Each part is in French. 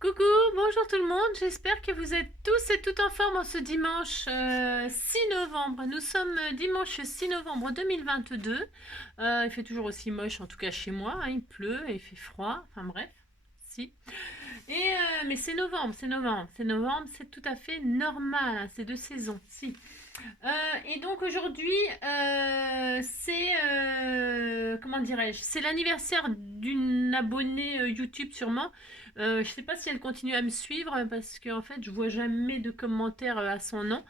Coucou, bonjour tout le monde, j'espère que vous êtes tous et toutes en forme en ce dimanche 6 novembre. Nous sommes dimanche 6 novembre 2022. Il fait toujours aussi moche, en tout cas chez moi, hein, il pleut et il fait froid, enfin bref, si. Mais c'est novembre, c'est novembre, c'est novembre, c'est tout à fait normal, hein, c'est de saison, si. Et donc aujourd'hui, comment dirais-je, c'est l'anniversaire d'une abonnée YouTube sûrement. Je sais pas si elle continue à me suivre parce qu'en fait je vois jamais de commentaires à son nom.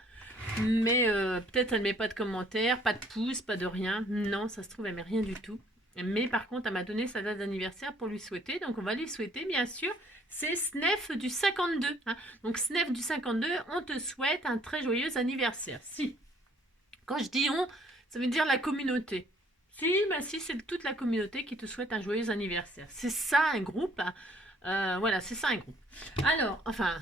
Mais peut-être elle met pas de commentaires, pas de pouces, pas de rien. Non, ça se trouve elle met rien du tout. Mais par contre elle m'a donné sa date d'anniversaire pour lui souhaiter. Donc on va lui souhaiter bien sûr. C'est Snef du 52. Hein. Donc Snef du 52, on te souhaite un très joyeux anniversaire. Si. Quand je dis on, ça veut dire la communauté. Si, bah si, c'est toute la communauté qui te souhaite un joyeux anniversaire. C'est ça un groupe. Hein. Voilà, c'est ça un groupe. Alors, enfin,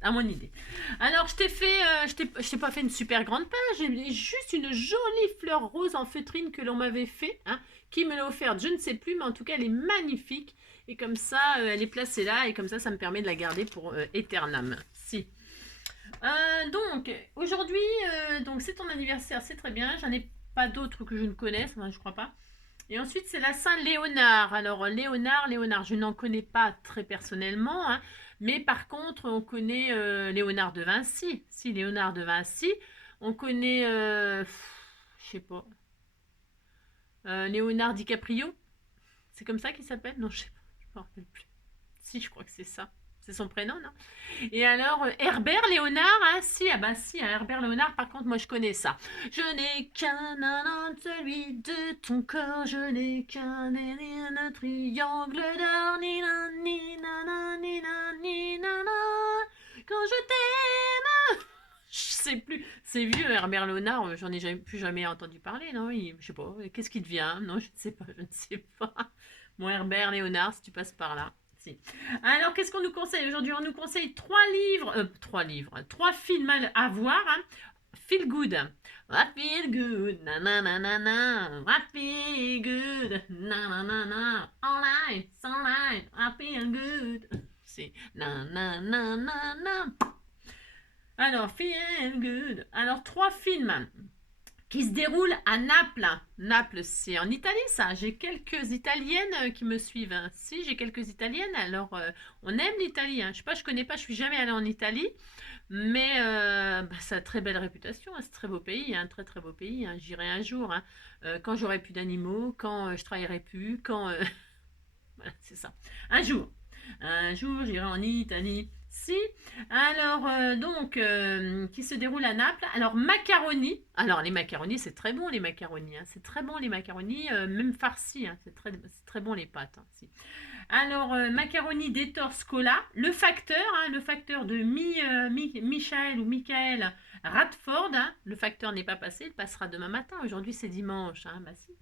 à mon idée. Alors, je t'ai pas fait une super grande page, j'ai juste une jolie fleur rose en feutrine que l'on m'avait fait, hein, qui me l'a offerte, je ne sais plus, mais en tout cas, elle est magnifique. Et comme ça, elle est placée là, et comme ça me permet de la garder pour Eternam. Si. Donc, aujourd'hui, donc c'est ton anniversaire, c'est très bien. J'en ai pas d'autres que je ne connaisse, enfin, je crois pas. Et ensuite, c'est la Saint-Léonard. Alors, Léonard, je n'en connais pas très personnellement, hein, mais par contre, on connaît Léonard de Vinci. Si, Léonard de Vinci. On connaît, je sais pas, Léonard DiCaprio. C'est comme ça qu'il s'appelle. Non, je sais pas, je me rappelle plus. Si, je crois que c'est ça. C'est son prénom, non? Et alors, Herbert Léonard, hein, si, ah bah si, hein, Herbert Léonard, par contre, moi je connais ça. Je n'ai qu'un an, celui de ton corps, je n'ai qu'un un triangle d'or, ni na, ni na, na, ni na, ni na, na, quand je t'aime. Je sais plus, c'est vieux Herbert Léonard, j'en ai plus jamais entendu parler, non? Je sais pas, qu'est-ce qui devient? Non, je ne sais pas, je ne sais pas. Mon Herbert Léonard, si tu passes par là. Si. Alors, qu'est-ce qu'on nous conseille aujourd'hui? On nous conseille trois films à voir. Hein. Feel good. I feel good. Na na na na na. I feel good. Na na na na. Alright, it's alright. I feel good. C'est na na na na na. Alors, feel good. Alors, trois films qui se déroule à Naples. Naples, c'est en Italie, ça. J'ai quelques Italiennes qui me suivent. Hein. Si, j'ai quelques Italiennes. Alors, on aime l'Italie. Hein. Je sais pas, je connais pas, je suis jamais allée en Italie. Mais bah, ça a très belle réputation. Hein. C'est un très beau pays, un très très beau pays. Hein. J'irai un jour. Hein. Quand j'aurai plus d'animaux, quand je travaillerai plus, quand... voilà, c'est ça. Un jour. Un jour, j'irai en Italie. Si, alors qui se déroule à Naples. Alors macaroni. Alors les macaronis, c'est très bon les macaronis. Hein. C'est très bon les macaronis, même farcis. Hein. C'est très bon les pâtes. Hein, si. Alors macaroni d'Ettore Scola. Le facteur de Michael ou Michael Radford. Hein. Le facteur n'est pas passé, il passera demain matin. Aujourd'hui c'est dimanche. Hein, bah, si.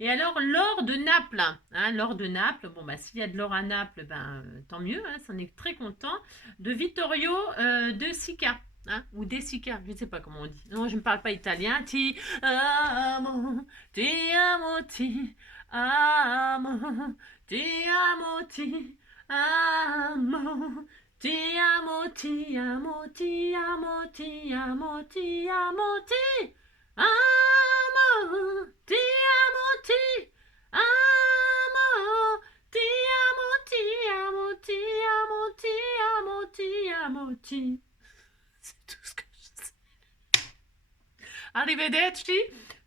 Et alors, l'or de Naples. Hein, l'or de Naples, bon, bah, s'il y a de l'or à Naples, ben, tant mieux, hein, ça en est très content. De Vittorio de Sica. Hein, ou De Sica, je ne sais pas comment on dit. Non, je ne parle pas italien. Ti amo, ti amo, ti amo. Ti amo, ti amo, ti amo, ti amo, ti amo, ti amo, ti amo, ti amo, ti amo, ti amo, ti amo, ti amo, ti amo, ti. C'est tout ce que je sais. Arrivederci.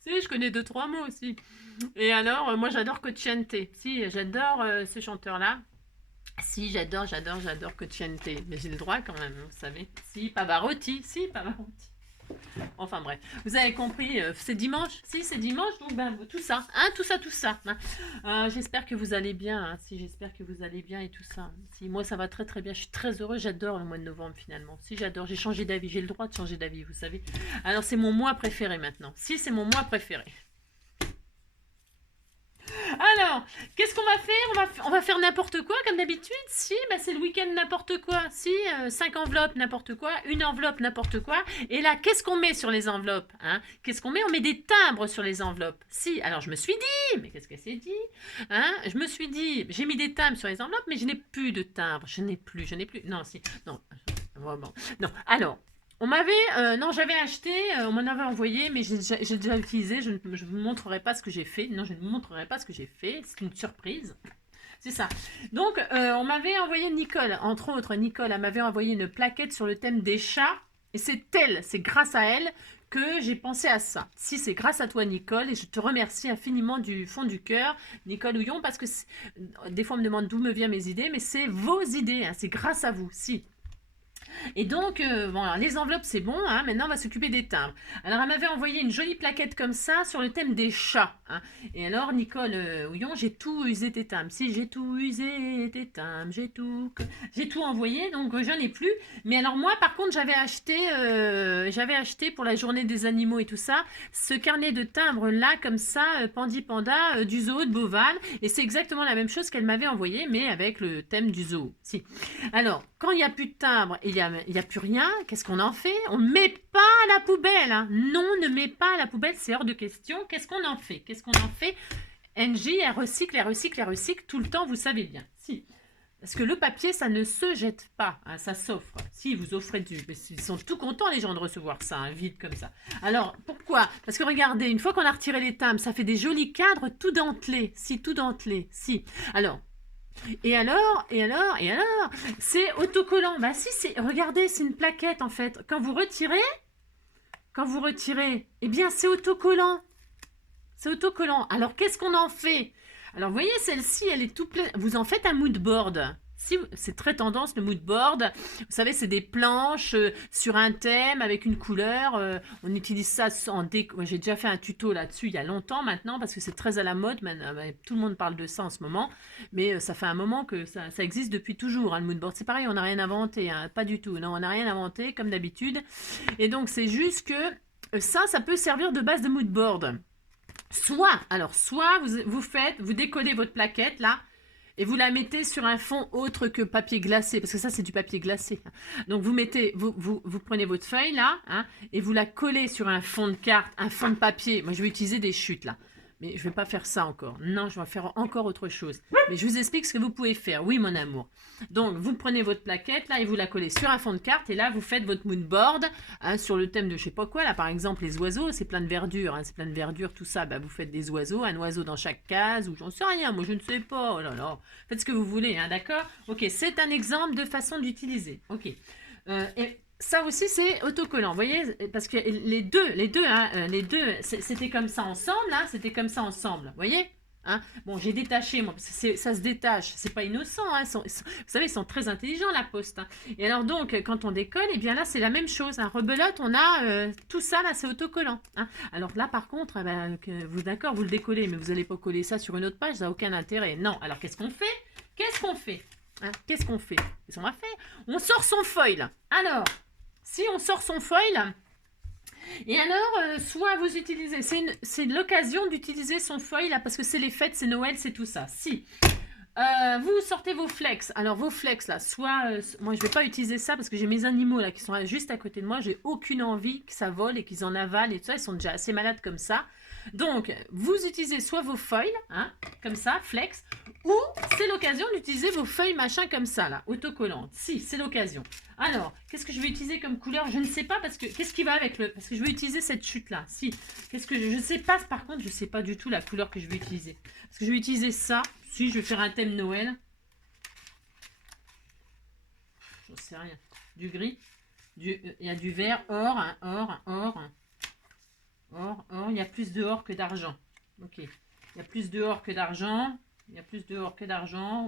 Si, je connais deux, trois mots aussi. Et alors, moi j'adore Cocciante. Si, j'adore ce chanteur-là. Si, j'adore Cocciante. Mais j'ai le droit quand même, vous savez. Si, Pavarotti. Si, Pavarotti. Enfin bref, vous avez compris, c'est dimanche. Si, c'est dimanche, donc ben, tout ça, hein, tout ça. Hein. J'espère que vous allez bien. Hein, si, j'espère que vous allez bien et tout ça. Si, moi ça va très très bien. Je suis très heureuse. J'adore le mois de novembre finalement. Si, j'adore. J'ai changé d'avis. J'ai le droit de changer d'avis, vous savez. Alors c'est mon mois préféré maintenant. Si, c'est mon mois préféré. Alors, qu'est-ce qu'on va faire? On va faire n'importe quoi comme d'habitude. Si, bah, c'est le week-end n'importe quoi. Si, 5 enveloppes n'importe quoi, une enveloppe n'importe quoi. Et là, qu'est-ce qu'on met sur les enveloppes, hein? Qu'est-ce qu'on met? On met des timbres sur les enveloppes. Si, alors je me suis dit, mais qu'est-ce qu'elle s'est dit, hein? Je me suis dit, j'ai mis des timbres sur les enveloppes, mais je n'ai plus de timbres. Je n'ai plus. Non, si, non, vraiment. Non, alors. On m'avait, non, j'avais acheté, on m'en avait envoyé, mais j'ai déjà utilisé. Je ne vous montrerai pas ce que j'ai fait. Non, je ne vous montrerai pas ce que j'ai fait. C'est une surprise. C'est ça. Donc, on m'avait envoyé Nicole, entre autres, Nicole, elle m'avait envoyé une plaquette sur le thème des chats. Et c'est grâce à elle que j'ai pensé à ça. Si, c'est grâce à toi, Nicole, et je te remercie infiniment du fond du cœur, Nicole Houillon, parce que des fois, on me demande d'où me viennent mes idées, mais c'est vos idées, hein, c'est grâce à vous. Si. Et donc, bon, alors, les enveloppes, c'est bon, hein, maintenant on va s'occuper des timbres. Alors, elle m'avait envoyé une jolie plaquette comme ça sur le thème des chats, hein. Et alors, Nicole Houillon, j'ai tout usé tes timbres. Si, j'ai tout usé tes timbres, j'ai tout envoyé, donc j'en ai plus. Mais alors, moi, par contre, j'avais acheté pour la journée des animaux et tout ça, ce carnet de timbres là, comme ça, Pandi Panda, du zoo de Beauval. Et c'est exactement la même chose qu'elle m'avait envoyé, mais avec le thème du zoo. Si. Alors, quand il n'y a plus de timbre, il y a plus rien, qu'est-ce qu'on en fait? On ne met pas à la poubelle, hein. Non, ne met pas à la poubelle, c'est hors de question. Qu'est-ce qu'on en fait? Qu'est-ce qu'on en fait? NJ, elle recycle tout le temps, vous savez bien. Si. Parce que le papier, ça ne se jette pas, hein, ça s'offre. Si, vous offrez ils sont tout contents, les gens, de recevoir ça, hein, vide comme ça. Alors, pourquoi? Parce que regardez, une fois qu'on a retiré les timbres, ça fait des jolis cadres tout dentelés. Si, tout dentelés. Si. Alors, c'est autocollant. Bah si, regardez, c'est une plaquette en fait. Quand vous retirez, eh bien c'est autocollant. C'est autocollant. Alors qu'est-ce qu'on en fait? Alors vous voyez, celle-ci, elle est tout pleine. Vous en faites un mood board. Si, c'est très tendance le mood board. Vous savez, c'est des planches sur un thème avec une couleur. On utilise ça en déco. J'ai déjà fait un tuto là-dessus il y a longtemps maintenant parce que c'est très à la mode. Tout le monde parle de ça en ce moment. Mais ça fait un moment que ça existe depuis toujours, hein, le mood board. C'est pareil, on n'a rien inventé, hein, pas du tout. Non, on n'a rien inventé comme d'habitude. Et donc c'est juste que ça peut servir de base de mood board. Soit vous décollez votre plaquette là et vous la mettez sur un fond autre que papier glacé, parce que ça c'est du papier glacé. Donc vous prenez votre feuille là, hein, et vous la collez sur un fond de carte, un fond de papier. Moi je vais utiliser des chutes là. Mais je vais pas faire ça encore. Non, je vais faire encore autre chose. Mais je vous explique ce que vous pouvez faire. Oui, mon amour. Donc, vous prenez votre plaquette, là, et vous la collez sur un fond de carte. Et là, vous faites votre mood board, hein, sur le thème de je sais pas quoi. Là, par exemple, les oiseaux, c'est plein de verdure. Hein, c'est plein de verdure, tout ça. Bah, vous faites des oiseaux, un oiseau dans chaque case, ou j'en sais rien. Moi, je ne sais pas. Oh là là. Faites ce que vous voulez, hein, d'accord? Ok, c'est un exemple de façon d'utiliser. Ok. Et ça aussi, c'est autocollant, vous voyez, parce que les deux, c'était comme ça ensemble, hein, c'était comme ça ensemble, vous voyez, hein. Bon, j'ai détaché, moi, parce que ça se détache, c'est pas innocent, hein, vous savez, ils sont très intelligents, la Poste, hein. Et alors donc, quand on décolle, et bien là, c'est la même chose, hein. Rebelote, on a tout ça, là, c'est autocollant, hein. Alors là, par contre, d'accord, vous le décollez, mais vous n'allez pas coller ça sur une autre page, ça n'a aucun intérêt. Non, alors qu'est-ce qu'on fait? Hein, qu'est-ce qu'on fait? Qu'est-ce qu'on va faire? On sort son foil. Alors, si on sort son foil, et alors, soit vous utilisez, c'est l'occasion d'utiliser son foil là, parce que c'est les fêtes, c'est Noël, c'est tout ça. Si vous sortez vos flex, alors vos flex là, moi je vais pas utiliser ça parce que j'ai mes animaux là qui sont juste à côté de moi, j'ai aucune envie que ça vole et qu'ils en avalent et tout ça, ils sont déjà assez malades comme ça. Donc, vous utilisez soit vos foils, hein, comme ça, flex, ou c'est l'occasion d'utiliser vos feuilles machin comme ça, là, autocollantes. Si, c'est l'occasion. Alors, qu'est-ce que je vais utiliser comme couleur? Je ne sais pas, parce que, qu'est-ce qui va avec le... Parce que je vais utiliser cette chute-là. Si, qu'est-ce que je ne sais pas, par contre, je ne sais pas du tout la couleur que je vais utiliser. Parce que je vais utiliser ça. Si, je vais faire un thème Noël. J'en sais rien. Du gris. Il y a du vert, or, hein, or. Or, il y a plus de or que d'argent. Ok. Il y a plus de or que d'argent.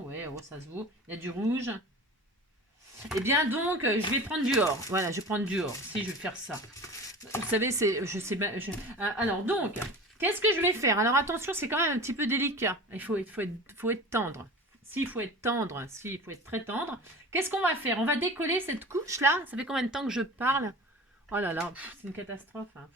Ouais, oh, ça se vaut. Il y a du rouge. Eh bien, donc, je vais prendre du or. Voilà, je vais prendre du or. Si, je vais faire ça. Vous savez, je sais bien... alors, donc, qu'est-ce que je vais faire? Alors, attention, c'est quand même un petit peu délicat. Il faut être tendre. S'il faut être tendre, il faut être très tendre. Qu'est-ce qu'on va faire? On va décoller cette couche-là. Ça fait combien de temps que je parle? Oh là là, c'est une catastrophe. Hein.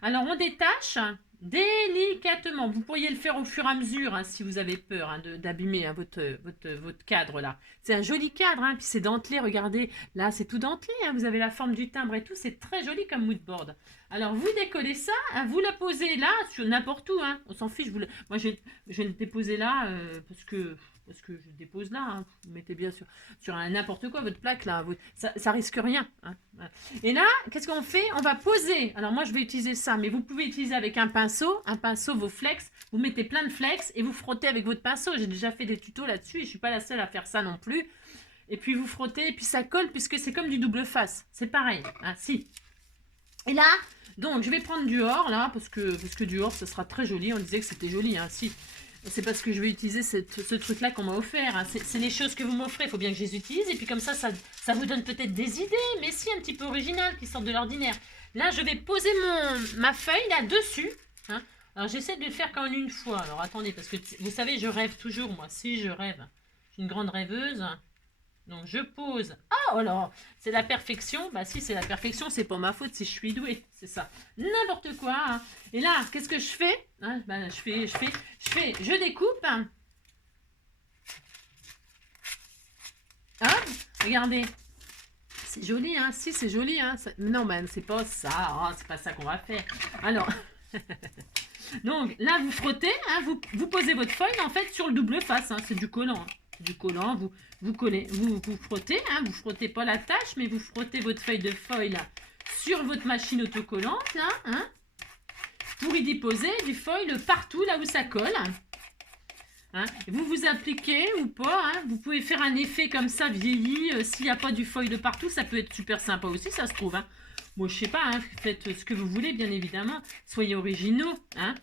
Alors, on détache. délicatement. Vous pourriez le faire au fur et à mesure hein, si vous avez peur hein, d'abîmer hein, votre cadre là. C'est un joli cadre, hein, puis c'est dentelé, regardez. Là, c'est tout dentelé, hein, vous avez la forme du timbre et tout. C'est très joli comme mood board. Alors, vous décollez ça, hein, vous la posez là, sur n'importe où. Hein, on s'en fiche. Moi, je vais le déposer là parce que je le dépose là. Hein, vous mettez bien sur un n'importe quoi, votre plaque là. Ça risque rien. Hein, voilà. Et là, qu'est-ce qu'on fait? On va poser. Alors moi, je vais utiliser ça, mais vous pouvez utiliser avec un pinceau, vos flex. Vous mettez plein de flex et vous frottez avec votre pinceau. J'ai déjà fait des tutos là-dessus et je suis pas la seule à faire ça non plus. Et puis vous frottez et puis ça colle puisque c'est comme du double face. C'est pareil. Hein, si. Et là, donc je vais prendre du or là parce que du or, ça sera très joli. On disait que c'était joli. Hein, si. C'est parce que je vais utiliser ce truc-là qu'on m'a offert. Hein. C'est les choses que vous m'offrez, il faut bien que je les utilise. Et puis comme ça vous donne peut-être des idées, mais si un petit peu originales qui sortent de l'ordinaire. Là, je vais poser ma feuille là-dessus. Hein. Alors j'essaie de le faire qu'en une fois. Alors attendez, parce que vous savez, je rêve toujours, moi. Si, je rêve. Je suis une grande rêveuse. Donc je pose. Ah, alors, c'est la perfection. Bah si, c'est la perfection, c'est pas ma faute si je suis douée. C'est ça. N'importe quoi. Hein. Et là, qu'est-ce que je fais hein, bah, je découpe. Hop, regardez. C'est joli, hein. Si, c'est joli, hein. Non, ben, c'est pas ça. Oh, c'est pas ça qu'on va faire. Alors, donc là, vous frottez. Hein, vous posez votre feuille, en fait, sur le double face. Hein, c'est du collant. Hein. Du collant, vous collez, vous frottez, hein, vous frottez pas la tâche, mais vous frottez votre feuille de foil sur votre machine autocollante, là, hein, pour y déposer du foil partout là où ça colle. Hein. Vous vous appliquez ou pas, hein, vous pouvez faire un effet comme ça vieilli, s'il n'y a pas du foil de partout, ça peut être super sympa aussi, ça se trouve. Hein. Moi, je sais pas, hein, faites ce que vous voulez, bien évidemment, soyez originaux, hein.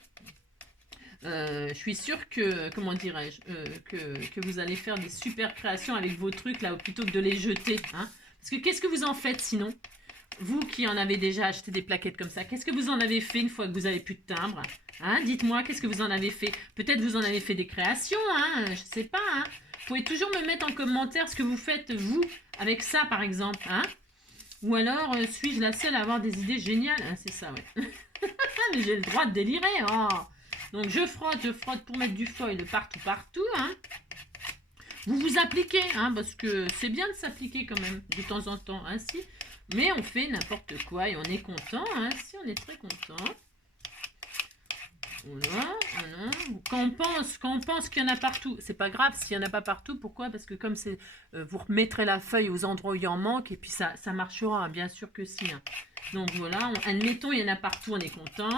Je suis sûre que, comment dirais-je, que vous allez faire des super créations avec vos trucs là, plutôt que de les jeter. Hein. Parce que qu'est-ce que vous en faites sinon? Vous qui en avez déjà acheté des plaquettes comme ça, qu'est-ce que vous en avez fait une fois que vous avez plus de timbre? Hein, dites-moi, qu'est-ce que vous en avez fait? Peut-être vous en avez fait des créations, hein, je sais pas. Hein. Vous pouvez toujours me mettre en commentaire ce que vous faites, vous, avec ça par exemple. Hein. Ou alors, suis-je la seule à avoir des idées géniales? Ah, c'est ça, ouais. Mais j'ai le droit de délirer. Oh. Donc, je frotte pour mettre du foil partout. Hein. Vous vous appliquez, hein, parce que c'est bien de s'appliquer quand même, de temps en temps. Hein, si. Mais on fait n'importe quoi et on est content. Hein, si, on est très content. Voilà. Quand on pense qu'il y en a partout, c'est pas grave s'il n'y en a pas partout. Pourquoi? Parce que comme c'est, vous remettrez la feuille aux endroits où il en manque et puis ça marchera, bien sûr que si. Hein. Donc voilà, admettons il y en a partout, on est content.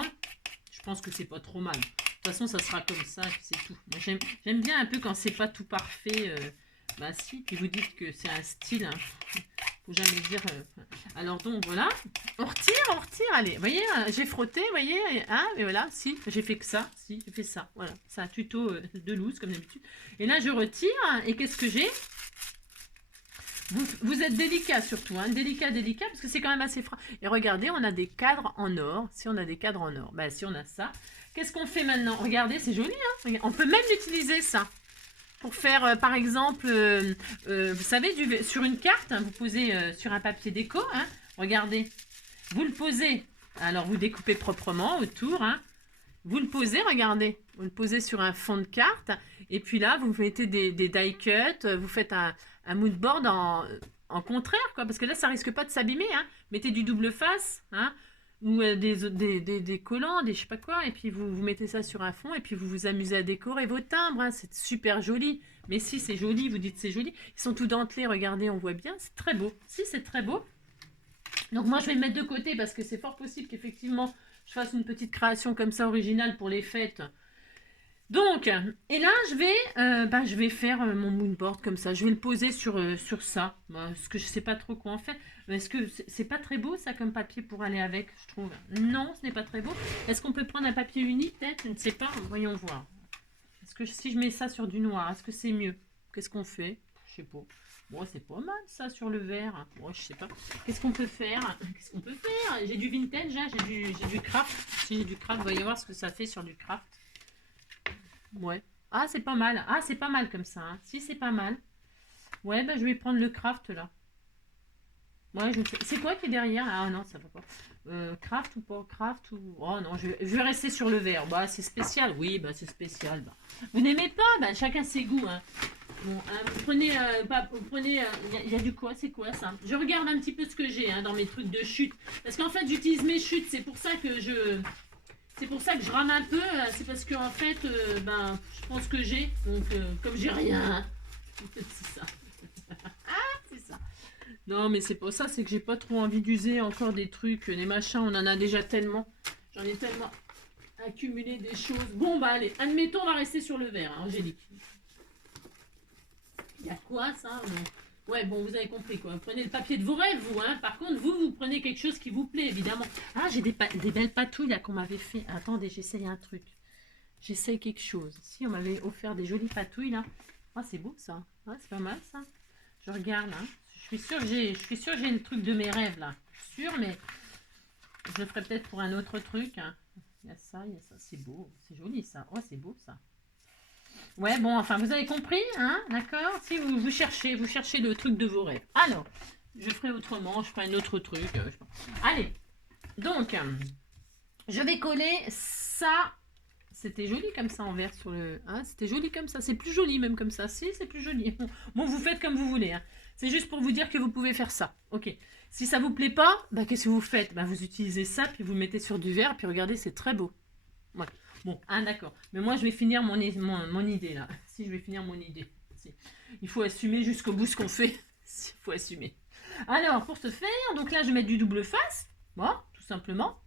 Je pense que c'est pas trop mal. De toute façon, ça sera comme ça et puis c'est tout. J'aime bien un peu quand c'est pas tout parfait. Bah si, puis vous dites que c'est un style. Hein. Faut jamais dire. Alors donc voilà, on retire, allez, vous voyez, j'ai frotté, vous voyez, hein, et voilà, si, j'ai fait que ça, si, j'ai fait ça, voilà, c'est un tuto de loose comme d'habitude. Et là je retire, et qu'est-ce que j'ai? Vous êtes délicat surtout, hein, délicat, parce que c'est quand même assez froid. Et regardez, on a des cadres en or, si on a des cadres en or, bah si on a ça, qu'est-ce qu'on fait maintenant? Regardez, c'est joli, hein, on peut même l'utiliser ça. Pour faire, par exemple, vous savez, sur une carte, hein, vous posez sur un papier déco, hein, regardez, vous le posez, alors vous découpez proprement autour, hein, vous le posez, regardez, vous le posez sur un fond de carte, et puis là, vous mettez des die cuts, vous faites un mood board en contraire, quoi, parce que là, ça risque pas de s'abîmer, hein, mettez du double face, hein, ou des collants, des je sais pas quoi, et puis vous mettez ça sur un fond, et puis vous vous amusez à décorer vos timbres, hein, c'est super joli. Mais si c'est joli, vous dites c'est joli. Ils sont tout dentelés, regardez, on voit bien, c'est très beau. Si, c'est très beau. Donc moi, je vais le mettre de côté parce que c'est fort possible qu'effectivement, je fasse une petite création comme ça originale pour les fêtes. Donc, et là, je vais faire mon moonboard comme ça. Je vais le poser sur ça. Parce que je sais pas trop quoi en faire. Est-ce que c'est pas très beau ça comme papier pour aller avec, je trouve? Non, ce n'est pas très beau. Est-ce qu'on peut prendre un papier uni peut-être? Je ne sais pas. Voyons voir. Est-ce que si je mets ça sur du noir, est-ce que c'est mieux? Qu'est-ce qu'on fait? Je sais pas. Bon, c'est pas mal ça sur le vert. Bon, je sais pas. Qu'est-ce qu'on peut faire? Qu'est-ce qu'on peut faire? J'ai du vintage, hein, j'ai du craft. Si j'ai du craft, voyez voir ce que ça fait sur du craft. Ouais. Ah, c'est pas mal. Ah, c'est pas mal comme ça. Hein. Si, c'est pas mal. Ouais, bah, je vais prendre le craft là. Ouais, c'est quoi qui est derrière? Ah non, ça va pas. Craft ou pas craft ou... Oh non, je vais rester sur le vert. Bah, c'est spécial. Oui, bah, c'est spécial. Bah. Vous n'aimez pas? Bah, chacun ses goûts. Hein. Bon, vous prenez... vous prenez y a du quoi? C'est quoi ça? Je regarde un petit peu ce que j'ai hein, dans mes trucs de chute. Parce qu'en fait, j'utilise mes chutes. C'est pour ça que je... C'est pour ça que je rame un peu. C'est parce que en fait, ben, je pense que j'ai. Donc, comme j'ai rien... c'est ça. C'est ça. Non, mais c'est pas ça, c'est que j'ai pas trop envie d'user encore des trucs, des machins, on en a déjà tellement. J'en ai tellement accumulé des choses. Bon, bah allez, admettons, on va rester sur le vert, hein, Angélique. Il y a quoi ça? Bon. Ouais, bon, vous avez compris quoi. Vous prenez le papier de vos rêves, vous, hein. Par contre, vous prenez quelque chose qui vous plaît, évidemment. Ah, j'ai des belles patouilles là qu'on m'avait fait. Attendez, j'essaye un truc. J'essaye quelque chose. Si, on m'avait offert des jolies patouilles là. Ah, c'est beau ça. Ouais, c'est pas mal ça. Je regarde, hein. Je suis sûre que j'ai le truc de mes rêves là. Sûr, mais je le ferai peut-être pour un autre truc. Hein. Il y a ça. C'est beau. C'est joli ça. Oh, c'est beau ça. Ouais, bon, enfin, vous avez compris, hein, d'accord? Si vous cherchez le truc de vos rêves. Alors, je ferai autrement, je ferai un autre truc. Allez, donc, je vais coller ça. C'était joli comme ça en vert sur le... Hein, c'était joli comme ça. C'est plus joli même comme ça. Si, c'est plus joli. Bon, vous faites comme vous voulez. Hein. C'est juste pour vous dire que vous pouvez faire ça. Ok. Si ça vous plaît pas, bah, qu'est-ce que vous faites? Bah, vous utilisez ça, puis vous mettez sur du vert, puis regardez, c'est très beau. Ouais. Bon, hein, d'accord. Mais moi, je vais finir mon idée, là. Si, je vais finir mon idée. Si. Il faut assumer jusqu'au bout ce qu'on fait. Il faut assumer. Alors, pour ce faire, donc là, je vais mettre du double face. Bon, tout simplement.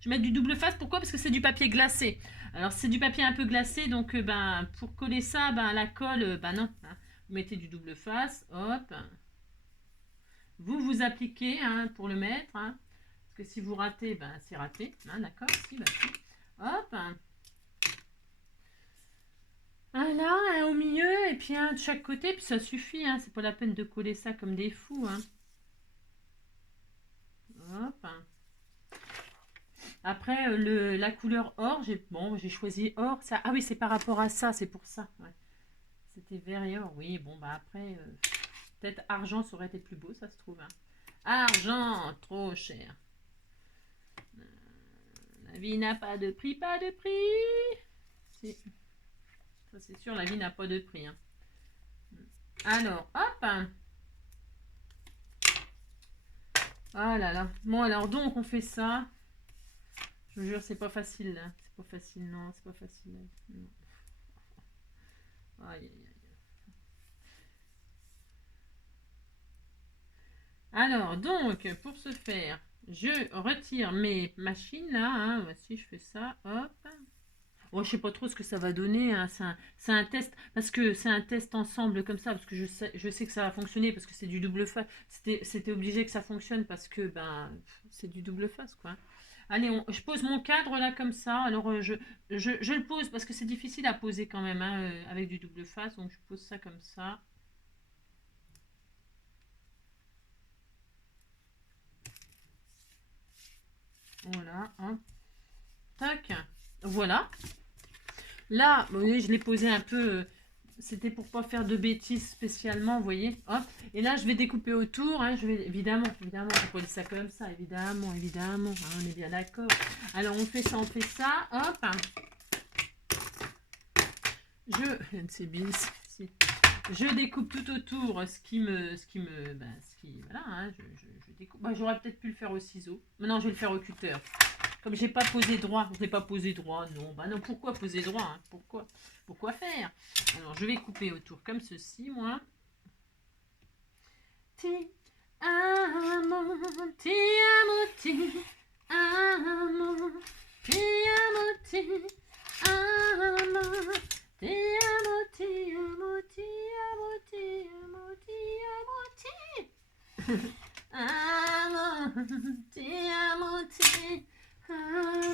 Je vais mettre du double face. Pourquoi? Parce que c'est du papier glacé. Alors, c'est du papier un peu glacé. Donc, ben, pour coller ça, ben, la colle, ben non. Hein. Vous mettez du double face. Hop. Vous appliquez hein, pour le mettre. Hein. Parce que si vous ratez, ben, c'est raté. Hein, d'accord? Si, ben, si. Hop. Un là, un au milieu, et puis un de chaque côté, puis ça suffit. Hein. C'est pas la peine de coller ça comme des fous. Hein. Hop. Après, la couleur or, j'ai choisi or. Ça, ah oui, c'est par rapport à ça, c'est pour ça. Ouais. C'était vert et or. Oui, bon, bah après, peut-être argent, ça aurait été plus beau, ça se trouve. Hein. Argent, trop cher. La vie n'a pas de prix, pas de prix. Si. Ça, c'est sûr, la vie n'a pas de prix. Hein. Alors, hop. Ah là là. Bon, alors, donc, on fait ça. Je vous jure, c'est pas facile, là. C'est pas facile, non, c'est pas facile. Non. Aïe, aïe, aïe. Alors, donc, pour ce faire, je retire mes machines, là. Hein. Voici, je fais ça, hop. Oh, je sais pas trop ce que ça va donner. Hein. C'est un test, parce que c'est un test ensemble comme ça, parce que je sais que ça va fonctionner, parce que c'est du double face. C'était obligé que ça fonctionne, parce que ben, c'est du double face, quoi. Allez, je pose mon cadre là comme ça. Alors, je le pose parce que c'est difficile à poser quand même hein, avec du double face. Donc, je pose ça comme ça. Voilà. Hein. Tac. Voilà. Là, vous voyez, je l'ai posé un peu. C'était pour pas faire de bêtises spécialement, vous voyez. Hop. Et là, je vais découper autour. Hein, je vais évidemment, je pose ça comme ça, évidemment. Hein, on est bien d'accord. Alors, on fait ça. Hop. C'est bien ici. Je découpe tout autour voilà, hein, je découpe. Bah, j'aurais peut-être pu le faire au ciseau. Mais non, je vais le faire au cutter. Comme j'ai pas posé droit, je l'ai pas posé droit, non. Bah non, pourquoi poser droit hein? Pourquoi faire? Alors, je vais couper autour comme ceci, moi. Ti amo, ti amo, ti amo, ti amo, ti amo, ti amo, ti amo, ti amo, ti amo, ti amo, ti amo, ti amo, ti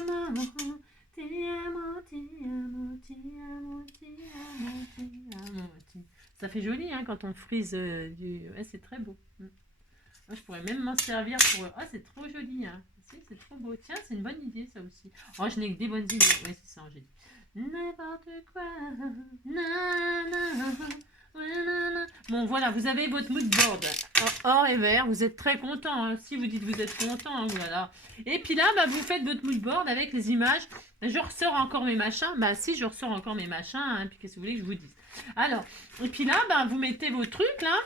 amo, ti amo, ti amo, ti amo, ti amo, ti amo, ti. Ça fait joli hein, quand on frise du... Ouais, c'est très beau. Moi, je pourrais même m'en servir pour... Ah, c'est trop joli. Hein. C'est trop beau. Tiens, c'est une bonne idée, ça aussi. Oh, je n'ai que des bonnes idées. Ouais, c'est ça, Angélique. N'importe quoi. Na, na, na, na. Bon, voilà, vous avez votre mood board or et vert. Vous êtes très content. Hein. Si vous dites vous êtes content, hein, voilà. Et puis là, bah, vous faites votre mood board avec les images. Je ressors encore mes machins. Bah si, je ressors encore mes machins. Hein. Puis qu'est-ce que vous voulez que je vous dise? Alors, et puis là, bah, vous mettez vos trucs là.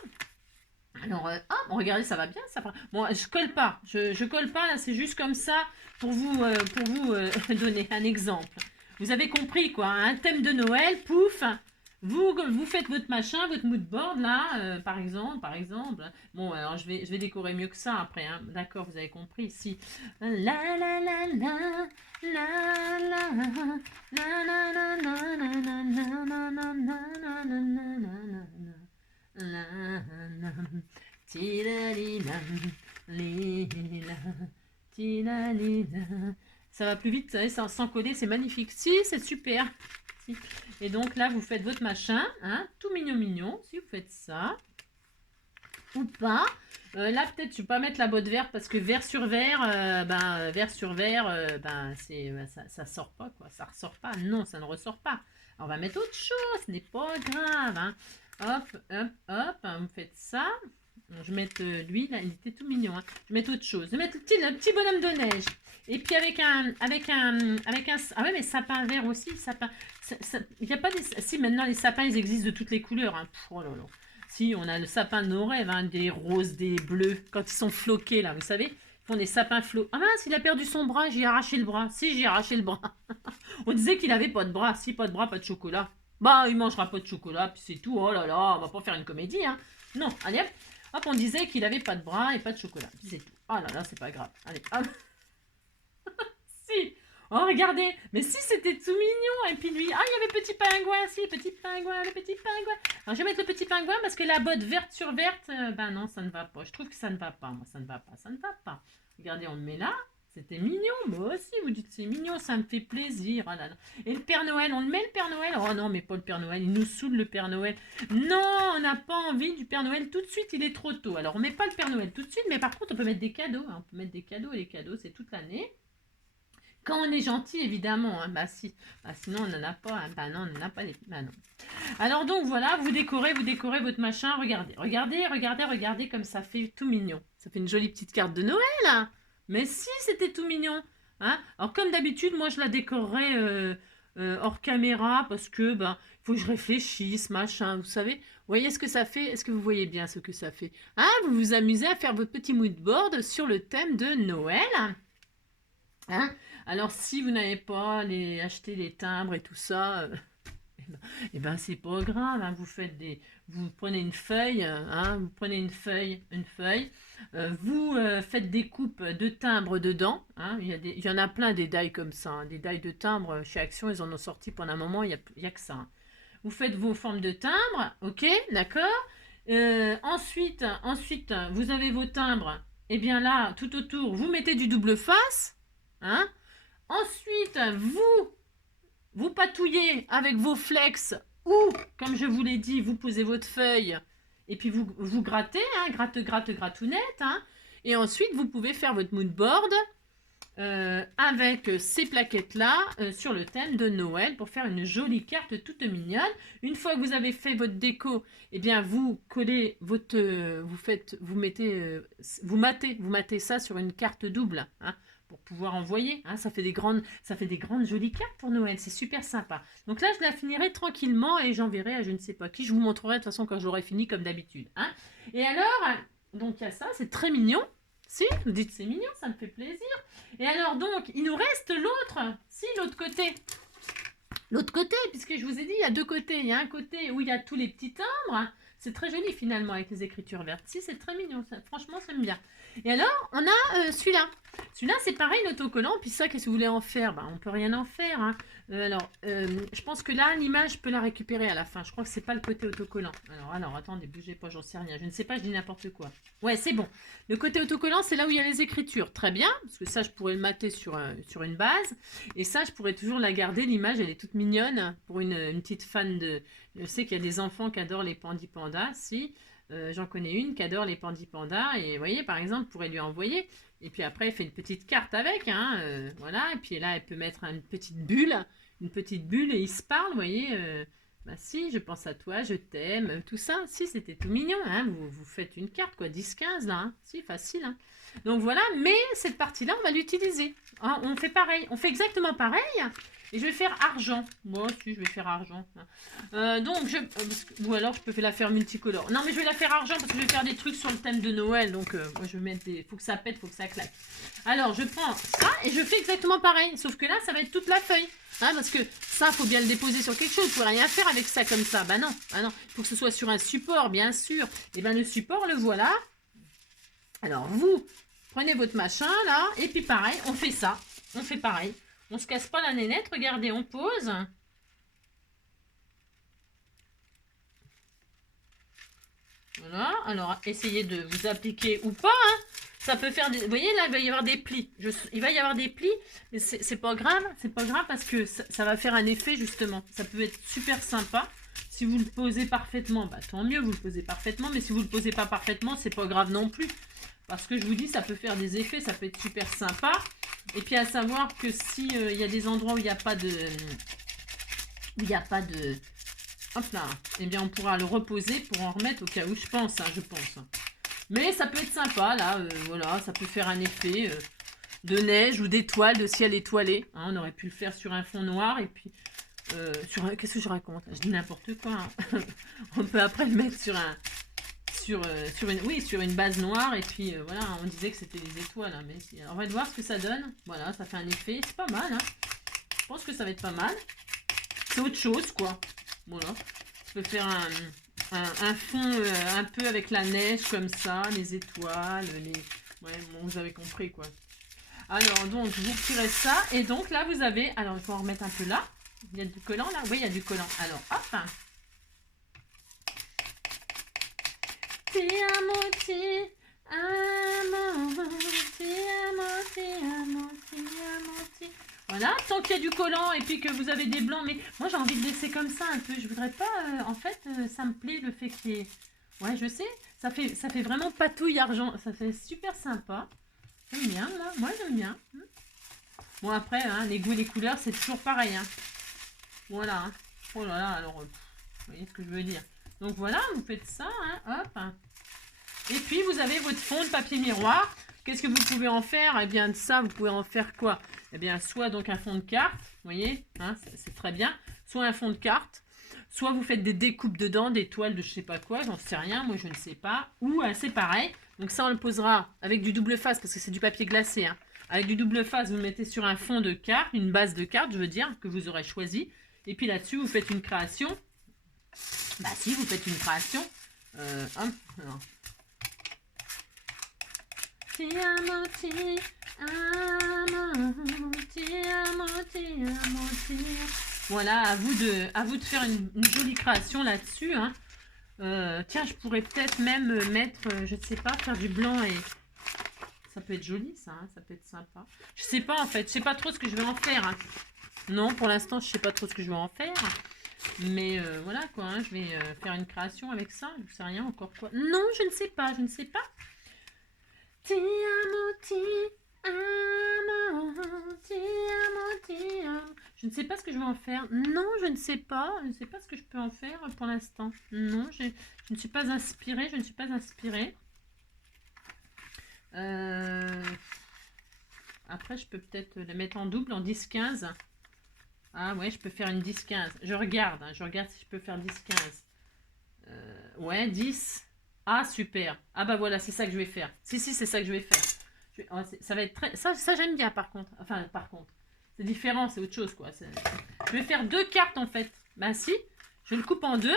Alors, bon, regardez, ça va bien. Ça va. Bon, je colle pas. Je colle pas. Là, c'est juste comme ça pour vous donner un exemple. Vous avez compris quoi? Un thème de Noël, pouf. Vous faites votre machin, votre mood board là, par exemple. Bon, alors je vais décorer mieux que ça après. Hein. D'accord, vous avez compris. Si. La la la la la la la ça va plus vite, vous savez, sans coder, c'est magnifique. Si, c'est super. Si. Et donc là, vous faites votre machin, hein, tout mignon. Si vous faites ça, ou pas. Là, peut-être, je ne vais pas mettre la botte verte parce que vert sur vert, ça sort pas, quoi. Ça ressort pas. Non, ça ne ressort pas. Alors, on va mettre autre chose, ce n'est pas grave. Hein. Hop, vous faites ça. Je vais mettre lui, là, il était tout mignon. Hein. Je vais mettre autre chose. Je vais mettre le petit bonhomme de neige. Et puis avec un ah ouais, mais sapin vert aussi, sapin. Il y a pas des, si maintenant les sapins ils existent de toutes les couleurs. Hein. Pff, oh là là. Si on a le sapin de nos rêves, hein, des roses, des bleus, quand ils sont floqués là, vous savez, ils font des sapins flots. Ah mince, il a perdu son bras, j'ai arraché le bras. Si j'ai arraché le bras. On disait qu'il avait pas de bras. Si pas de bras, pas de chocolat. Bah il mangera pas de chocolat, puis c'est tout. Oh là là, on va pas faire une comédie, hein. Non, allez hop. Hop, on disait qu'il avait pas de bras et pas de chocolat. Puis c'est tout. Oh là là, c'est pas grave. Allez, hop. Si. Oh, regardez. Mais si, c'était tout mignon. Et puis lui, ah, il y avait petit pingouin. Si, petit pingouin, le petit pingouin. Alors, je vais mettre le petit pingouin parce que la botte verte sur verte, ben non, ça ne va pas. Je trouve que ça ne va pas. Moi, ça ne va pas. Regardez, on le met là. C'était mignon. Moi aussi, vous dites c'est mignon, ça me fait plaisir. Oh là là. Et le Père Noël, on le met le Père Noël? Oh non, mais pas le Père Noël. Il nous saoule le Père Noël. Non, on n'a pas envie du Père Noël tout de suite. Il est trop tôt. Alors, on met pas le Père Noël tout de suite, mais par contre, on peut mettre des cadeaux. Hein. On peut mettre des cadeaux. Et les cadeaux, c'est toute l'année. Quand on est gentil, évidemment, hein, bah si, bah sinon on n'en a pas, hein, bah non, on n'en a pas les... Bah non. Alors donc voilà, vous décorez votre machin, regardez comme ça fait tout mignon. Ça fait une jolie petite carte de Noël, hein. Mais si, c'était tout mignon. Hein. Alors comme d'habitude, moi je la décorerai hors caméra parce que, bah, faut que je réfléchisse, machin, vous savez. Vous voyez ce que ça fait? Est-ce que vous voyez bien ce que ça fait? Hein, vous vous amusez à faire votre petit mood board sur le thème de Noël. Hein. Alors, si vous n'avez pas acheté les timbres et tout ça, eh ben c'est pas grave. Hein, vous prenez une feuille, hein, vous faites des coupes de timbres dedans. Hein, il y en a plein des die comme ça, hein, des die de timbres chez Action, ils en ont sorti pendant un moment, il y a que ça. Hein. Vous faites vos formes de timbres, ok, d'accord. Ensuite, vous avez vos timbres. Et bien là, tout autour, vous mettez du double face. Hein. Ensuite, vous patouillez avec vos flex ou, comme je vous l'ai dit, vous posez votre feuille et puis vous grattez, hein, gratounette. Hein, et ensuite, vous pouvez faire votre mood board avec ces plaquettes-là sur le thème de Noël pour faire une jolie carte toute mignonne. Une fois que vous avez fait votre déco, eh bien, vous collez vous matez ça sur une carte double. Hein, pour pouvoir envoyer. Hein, ça fait des grandes jolies cartes pour Noël. C'est super sympa. Donc là, je la finirai tranquillement et j'enverrai à je ne sais pas qui. Je vous montrerai de toute façon quand j'aurai fini comme d'habitude. Hein. Et alors, donc il y a ça, c'est très mignon. Si, vous dites c'est mignon, ça me fait plaisir. Et alors donc, il nous reste l'autre. Si, l'autre côté. L'autre côté, puisque je vous ai dit, il y a deux côtés. Il y a un côté où il y a tous les petits timbres. Hein. C'est très joli finalement avec les écritures vertes. Si, c'est très mignon. Ça, franchement, j'aime bien. Et alors, on a celui-là. Celui-là, c'est pareil, l'autocollant. Puis ça, qu'est-ce que vous voulez en faire? On peut rien en faire. Hein. Je pense que là, l'image, je peux la récupérer à la fin. Je crois que c'est pas le côté autocollant. Alors, attendez, bougez pas, j'en sais rien. Je ne sais pas, je dis n'importe quoi. Ouais, c'est bon. Le côté autocollant, c'est là où il y a les écritures. Très bien, parce que ça, je pourrais le mater sur une base. Et ça, je pourrais toujours la garder. L'image, elle est toute mignonne pour une petite fan de... Je sais qu'il y a des enfants qui adorent les pandas. Si... j'en connais une qui adore les pandas et vous voyez par exemple pourrait lui envoyer et puis après elle fait une petite carte avec hein, voilà et puis là elle peut mettre une petite bulle et ils se parlent vous voyez Bah si, je pense à toi, je t'aime, tout ça. Si, c'était tout mignon, hein. Vous faites une carte, quoi, 10-15 là, hein. Si, facile, hein. Donc voilà, mais cette partie-là, on va l'utiliser. Hein, on fait pareil, on fait exactement pareil. Et je vais faire argent. Moi aussi, je vais faire argent. Donc, ou alors, je peux la faire multicolore. Non, mais je vais la faire argent parce que je vais faire des trucs sur le thème de Noël. Donc, moi, je vais mettre des... Faut que ça pète, faut que ça claque. Alors, je prends ça et je fais exactement pareil. Sauf que là, ça va être toute la feuille. Hein, parce que ça, il faut bien le déposer sur quelque chose. Vous ne pouvez rien faire avec ça comme ça. Bah non, ah non. Il faut que ce soit sur un support, bien sûr. Et bien, le support, le voilà. Alors, vous prenez votre machin, là. Et puis, pareil, on fait ça. On fait pareil. On se casse pas la nénette. Regardez, on pose. Voilà. Alors, essayez de vous appliquer ou pas, hein. Ça peut faire des... Vous voyez, là, il va y avoir des plis. Il va y avoir des plis, mais c'est pas grave. C'est pas grave parce que ça va faire un effet, justement. Ça peut être super sympa. Si vous le posez parfaitement, bah, tant mieux, vous le posez parfaitement. Mais si vous le posez pas parfaitement, c'est pas grave non plus. Parce que je vous dis, ça peut faire des effets, ça peut être super sympa. Et puis, à savoir que si il y a des endroits où il n'y a pas de... Hop là. Eh bien, on pourra le reposer pour en remettre au cas où, je pense, hein, je pense. Mais ça peut être sympa, là, voilà, ça peut faire un effet de neige ou d'étoiles, de ciel étoilé. Hein, on aurait pu le faire sur un fond noir et puis qu'est-ce que je raconte? Je dis n'importe quoi. Hein. On peut après le mettre sur une base noire et puis voilà, on disait que c'était les étoiles. Hein, mais alors, on va voir ce que ça donne. Voilà, ça fait un effet, c'est pas mal. Hein. Je pense que ça va être pas mal. C'est autre chose, quoi. Voilà, je peux faire un fond un peu avec la neige comme ça, les étoiles, ouais, bon, vous avez compris quoi. Alors donc vous retirez ça et donc là vous avez, alors il faut en remettre un peu là. Il y a du collant là, oui il y a du collant. Alors hop. Ti amo, ti amo, ti amo, ti amo, ti amo, ti. Voilà, tant qu'il y a du collant et puis que vous avez des blancs, mais moi j'ai envie de laisser comme ça un peu. Je voudrais pas, en fait, ça me plaît le fait qu'il y ait... Ouais, je sais, ça fait vraiment patouille argent. Ça fait super sympa. J'aime bien, moi j'aime bien. Bon après, hein, les goûts et les couleurs, c'est toujours pareil. Hein. Voilà. Hein. Oh là là, alors, vous voyez ce que je veux dire. Donc voilà, vous faites ça, hein, hop. Et puis vous avez votre fond de papier miroir. Qu'est-ce que vous pouvez en faire? Eh bien de ça, vous pouvez en faire quoi? Eh bien soit donc un fond de carte, vous voyez, hein, c'est très bien. Soit un fond de carte, soit vous faites des découpes dedans, des toiles de je sais pas quoi, j'en sais rien, moi je ne sais pas. Ou c'est pareil, donc ça on le posera avec du double face parce que c'est du papier glacé. Hein. Avec du double face, vous le mettez sur un fond de carte, une base de carte, je veux dire, que vous aurez choisi. Et puis là-dessus, vous faites une création. Bah si, vous faites une création. Alors. Ti amo, ti amo, ti amo, ti amo, ti amo. Voilà, à vous de faire une jolie création là-dessus. Hein. Tiens, je pourrais peut-être même mettre, je ne sais pas, faire du blanc et... Ça peut être joli, ça, hein, ça peut être sympa. Je sais pas, en fait, je sais pas trop ce que je vais en faire. Hein. Non, pour l'instant, je sais pas trop ce que je vais en faire. Mais voilà, quoi, hein, je vais faire une création avec ça. Je sais rien encore quoi. Non, je ne sais pas, je ne sais pas. Ti amo, ti amo, ti amo, ti amo. Je ne sais pas ce que je vais en faire. Non, je ne sais pas. Je ne sais pas ce que je peux en faire pour l'instant. Non, je ne suis pas inspirée. Je ne suis pas inspirée. Après, je peux peut-être les mettre en double, en 10-15. Ah ouais, je peux faire une 10-15. Je regarde si je peux faire 10-15. Ouais, 10. Ah, super. Ah bah voilà, c'est ça que je vais faire. Si, c'est ça que je vais faire. Ça va être très... Ça j'aime bien par contre. Enfin, par contre. C'est différent, c'est autre chose quoi. Je vais faire 2 cartes en fait. Bah si, je le coupe en 2.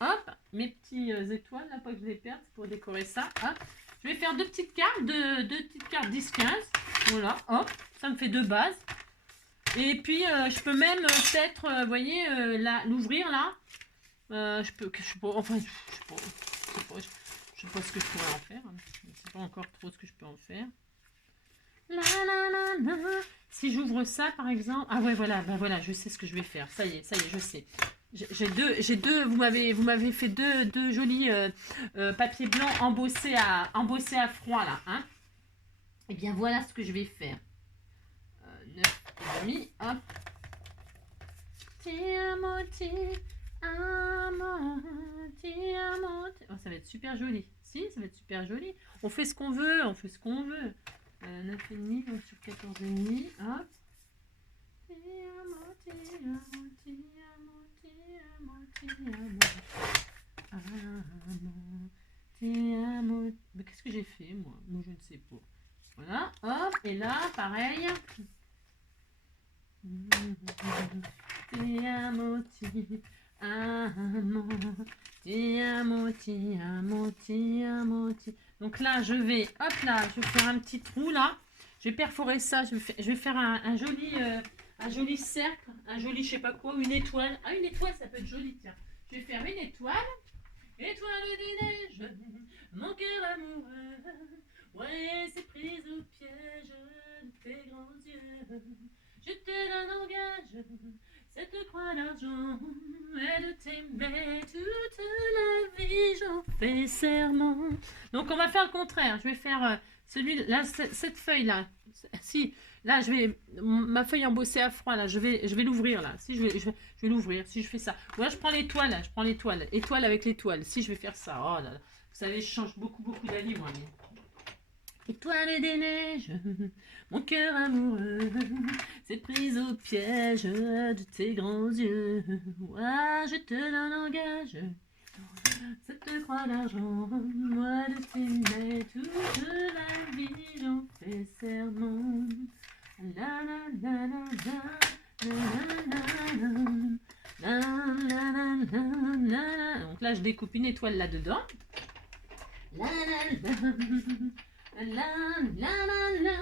Hop, mes petits étoiles, là, pas que je les perde, c'est pour décorer ça. Hop. Je vais faire 2 petites cartes, 2 petites cartes 10-15. Voilà, hop, ça me fait 2 bases. Et puis, je peux même peut-être, vous voyez, l'ouvrir là. Je sais pas ce que je pourrais en faire. Hein. Je ne sais pas encore trop ce que je peux en faire. Si j'ouvre ça, par exemple... Ah ouais, voilà, ben voilà, je sais ce que je vais faire. Ça y est, je sais. J'ai deux, vous m'avez fait deux jolis papier blanc embossés à froid là. Hein. Et bien voilà ce que je vais faire. 9,5, hop. ti amo, ti amo, ti amo. Oh, ça va être super joli. Si, ça va être super joli. On fait ce qu'on veut, on fait ce qu'on veut. 9,5 donc sur 14,5. Hop. Ti amo, ti amo, ti amo, ti amo, ti amo. Amo, ti amo. Mais qu'est-ce que j'ai fait, moi? Moi, je ne sais pas. Voilà, hop, et là, pareil. Ti amo, ti amo, ti amo, ti amo, ti amo, ti. Donc là, je vais, hop là, je vais faire un petit trou là. Je vais perforer ça. Je vais faire un joli cercle, un joli, je sais pas quoi, une étoile. Ah, une étoile, ça peut être joli, tiens. Je vais faire une étoile. Étoile des neiges, mon cœur amoureux. Ouais, c'est prise au piège de tes grands yeux. Je te donne en gage cette croix d'argent et de t'aimer toute la vie, j'en fais serment. Donc on va faire le contraire. Je vais faire celui-là, cette feuille-là. Si, là je vais ma feuille embossée à froid là, je vais l'ouvrir là. Si je vais l'ouvrir. Si je fais ça. Voilà, je prends l'étoile. Je prends l'étoile. Étoile avec l'étoile. Si je vais faire ça. Oh là là. Vous savez, je change beaucoup d'avis moi. Mais... Étoile des neiges, mon cœur amoureux, c'est prise au piège de tes grands yeux. Moi, je te donne en gage cette croix d'argent, moi de t'aimer toute la vie, j'en fais serment. La la la la la la. Donc là, je découpe une étoile là-dedans. La la la. La la la la la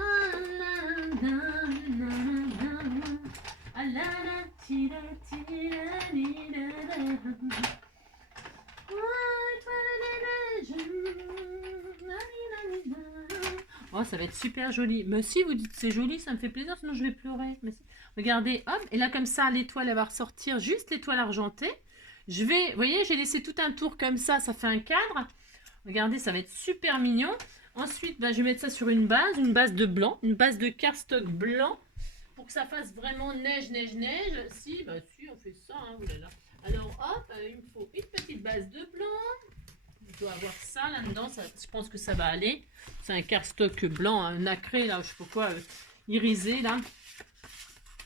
la la la ti la ti la li la la. Oh, ça va être super joli. Mais si vous dites c'est joli, ça me fait plaisir, sinon je vais pleurer. Mais si. Regardez, hop, et là comme ça, l'étoile elle va ressortir, juste l'étoile argentée. Je vais, vous voyez, j'ai laissé tout un tour comme ça fait un cadre. Regardez, ça va être super mignon. Ensuite, je vais mettre ça sur une base de blanc, une base de cardstock blanc, pour que ça fasse vraiment neige. Si, si, on fait ça, hein, oulala. Alors, hop, il me faut une petite base de blanc. Je dois avoir ça là-dedans, je pense que ça va aller. C'est un cardstock blanc, hein, nacré, là, je sais pas quoi, irisé, là.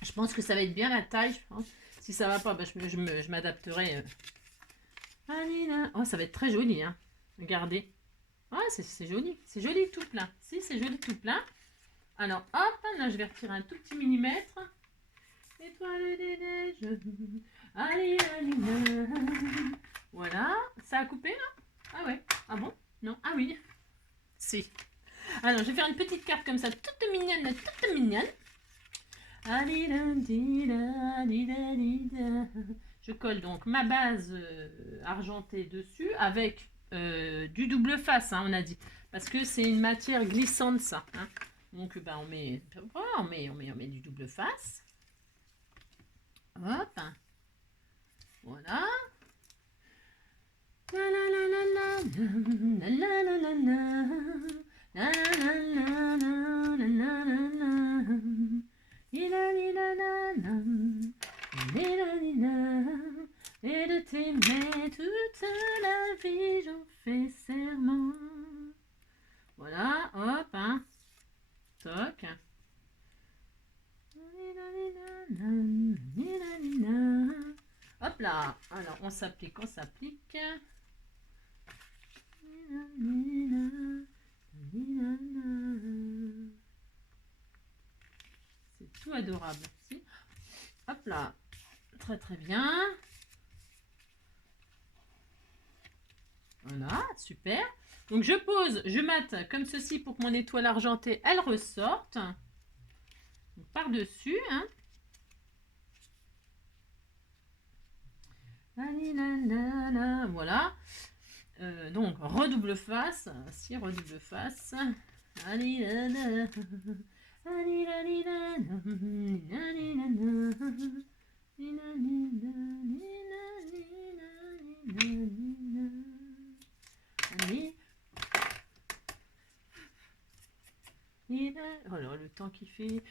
Je pense que ça va être bien la taille, je pense. Si ça va pas, je m'adapterai. Oh, ça va être très joli, hein. Regardez. Ah, c'est joli tout plein. Si, c'est joli tout plein. Alors, hop, là, je vais retirer un tout petit millimètre. Étoile des neiges. Allez, allez, voilà. Ça a coupé, là? Ah ouais. Ah bon? Non. Ah oui. Si. Alors, je vais faire une petite carte comme ça, toute mignonne, toute mignonne. Je colle donc ma base argentée dessus avec... du double face, hein, on a dit, parce que c'est une matière glissante ça, hein. Donc on met du double face, hop, voilà, la la la la la la la la la et de t'aimer toute la vie, j'en fais serment. Voilà, hop, hein. Toc. Hop là. Alors, on s'applique. C'est tout adorable. Si. Hop là. Très bien. Voilà, super. Donc je pose, je mate comme ceci pour que mon étoile argentée, elle ressorte. Par-dessus, hein. Voilà. Donc redouble face. Si, redouble face. Oh là, le temps qui fait,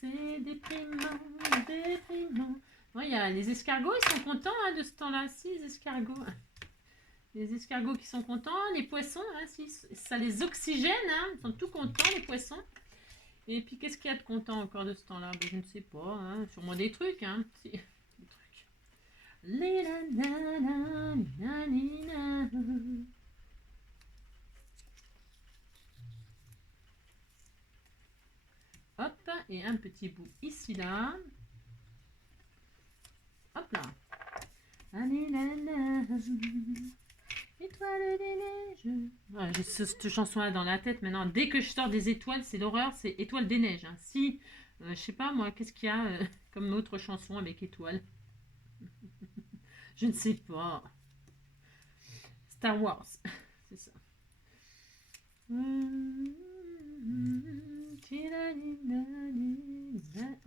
c'est déprimant, déprimant. Ouais, il y a les escargots, ils sont contents hein, de ce temps-là. Si, les escargots. Les escargots qui sont contents, les poissons, hein, si, ça les oxygène, hein, ils sont tout contents, les poissons. Et puis, qu'est-ce qu'il y a de content encore de ce temps-là? Ben, je ne sais pas, hein, sûrement des trucs, hein. Si, des trucs. Hop, et un petit bout ici, là. Hop là. Étoiles des neiges. Ouais, j'ai cette chanson-là dans la tête maintenant. Dès que je sors des étoiles, c'est l'horreur, c'est Étoiles des neiges. Hein. Si, je sais pas moi, qu'est-ce qu'il y a comme autre chanson avec étoiles? Je ne sais pas. Star Wars, c'est ça. Oh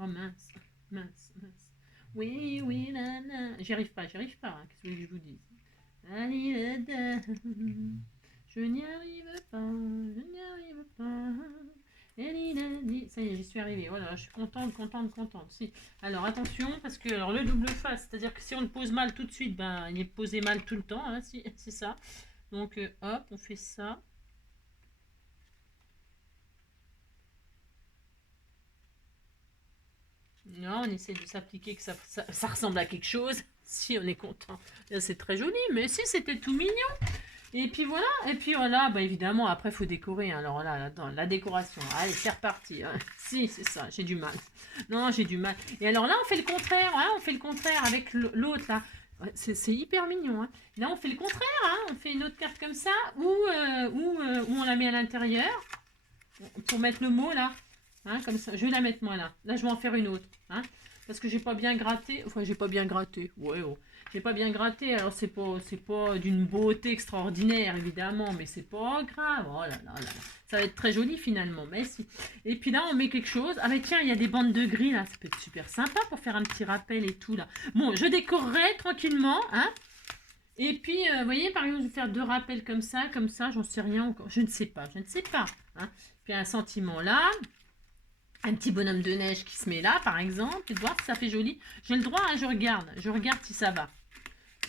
mince, mince, mince. Oui, oui, nana. J'y arrive pas, hein. Qu'est-ce que je vous dis? Je n'y arrive pas, je n'y arrive pas. Ça y est, j'y suis arrivée. Voilà, je suis contente, contente, contente. Si. Alors attention, parce que alors, le double face, c'est-à-dire que si on le pose mal tout de suite, ben, il est posé mal tout le temps. Hein, si, c'est ça. Donc hop, on fait ça. Non, on essaie de s'appliquer que ça ressemble à quelque chose. Si on est content. C'est très joli, mais si c'était tout mignon. Et puis voilà, bah évidemment, après il faut décorer. Hein. Alors là, dans la décoration, allez, c'est reparti. Hein. Si, c'est ça, j'ai du mal. Non, j'ai du mal. Et alors là, on fait le contraire. Hein. On fait le contraire avec l'autre là. C'est hyper mignon. Hein. Là, on fait le contraire. Hein. On fait une autre carte comme ça, où on la met à l'intérieur pour mettre le mot là. Hein, comme ça, je vais la mettre moi là. Là, je vais en faire une autre. Hein, parce que j'ai pas bien gratté. Enfin, j'ai pas bien gratté. Ouais, oh. J'ai pas bien gratté. Alors, c'est pas d'une beauté extraordinaire, évidemment. Mais c'est pas grave. Oh là là là là. Ça va être très joli finalement. Mais si. Et puis là, on met quelque chose. Ah, mais tiens, il y a des bandes de gris là. Ça peut être super sympa pour faire un petit rappel et tout là. Bon, je décorerai tranquillement. Hein. Et puis, vous voyez, par exemple, je vais faire 2 rappels comme ça, j'en sais rien encore. Je ne sais pas. Hein. Puis un sentiment là. Un petit bonhomme de neige qui se met là, par exemple, et voir si ça fait joli. J'ai le droit, hein, je regarde si ça va.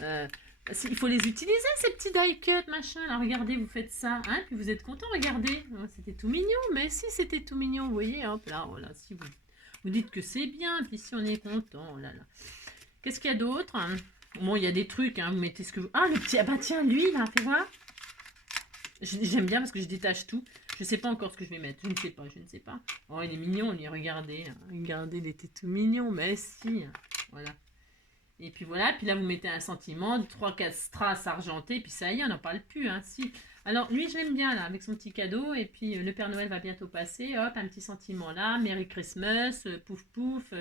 Il faut les utiliser, ces petits die cut, machin. Là, regardez, vous faites ça, hein, puis vous êtes content, regardez. C'était tout mignon, mais si c'était tout mignon, vous voyez, hop là, voilà, si vous dites que c'est bien, puis si on est content, oh là là. Qu'est-ce qu'il y a d'autre? Bon, il y a des trucs, hein, vous mettez ce que vous... Ah, le petit, ah bah tiens, lui, là, fais voir. J'aime bien parce que je détache tout. Je ne sais pas encore ce que je vais mettre. Je ne sais pas. Oh, il est mignon, lui, regardez. Regardez, il était tout mignon, mais si. Voilà. Et puis voilà, puis là, vous mettez un sentiment, 3-4 strass argentés, puis ça y est, on n'en parle plus. Hein, si. Alors, lui, je l'aime bien, là, avec son petit cadeau. Et puis, le Père Noël va bientôt passer. Hop, un petit sentiment là. Merry Christmas, pouf pouf.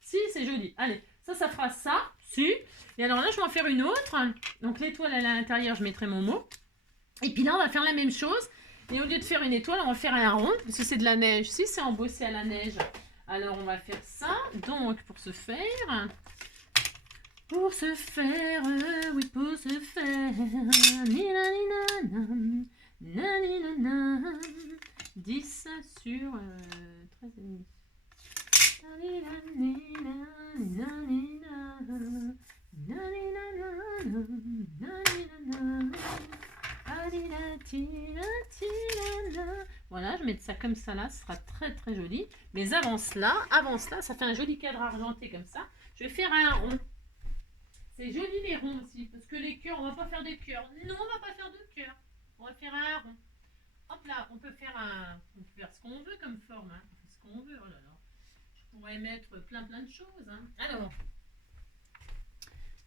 Si, c'est joli. Allez, ça fera ça. Si. Et alors là, je vais en faire une autre. Donc, l'étoile à l'intérieur, je mettrai mon mot. Et puis là, on va faire la même chose. Et au lieu de faire une étoile, on va faire un rond. Parce que c'est de la neige. Si, c'est embossé à la neige. Alors, on va faire ça. Donc, pour ce faire... oui, pour se faire... 10 sur 13,5. Voilà, je vais mettre ça comme ça là, ce sera très très joli. Mais avant cela, ça fait un joli cadre argenté comme ça. Je vais faire un rond. C'est joli les ronds aussi, parce que les cœurs, on va pas faire des cœurs. Non, on va pas faire de cœurs. On va faire un rond. Hop là, on peut faire ce qu'on veut comme forme. Hein. On fait ce qu'on veut. Oh là là. Je pourrais mettre plein de choses. Hein. Alors.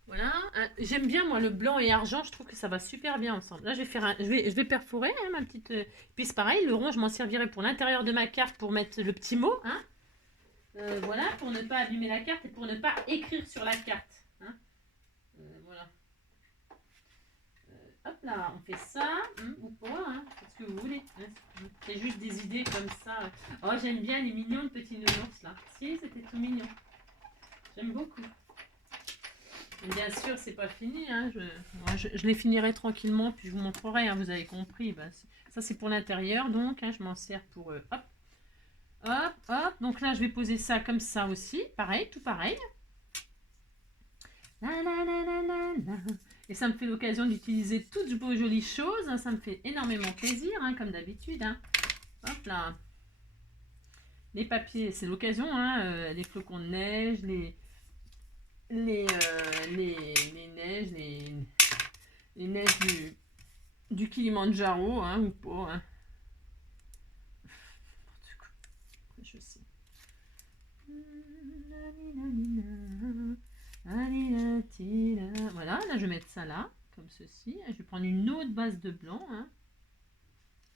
Voilà, j'aime bien moi le blanc et argent, je trouve que ça va super bien ensemble. Là je vais faire je vais perforer hein, ma petite. Puis c'est pareil, le rond je m'en servirai pour l'intérieur de ma carte pour mettre le petit mot, hein. Voilà, pour ne pas abîmer la carte et pour ne pas écrire sur la carte. Hein. Voilà. Hop là, on fait ça, ou pas, hein, c'est ce que vous voulez. Hein. C'est juste des idées comme ça. Oh j'aime bien les mignons de petits nounours là. Si, c'était tout mignon. J'aime beaucoup. Et bien sûr, c'est pas fini. Hein. Je les finirai tranquillement, puis je vous montrerai. Hein, vous avez compris. Bah, ça, c'est pour l'intérieur. Donc, hein, je m'en sers pour... hop, hop, hop. Donc là, je vais poser ça comme ça aussi. Pareil, tout pareil. La, la, la, la, la, la. Et ça me fait l'occasion d'utiliser toutes vos jolies choses. Hein, ça me fait énormément plaisir, hein, comme d'habitude. Hein. Hop là. Les papiers, c'est l'occasion. Hein, les flocons de neige, les neiges, les neiges du Kilimandjaro, hein, ou pas. Hein. Je sais. Voilà, là je vais mettre ça là, comme ceci. Je vais prendre une autre base de blanc. Hein.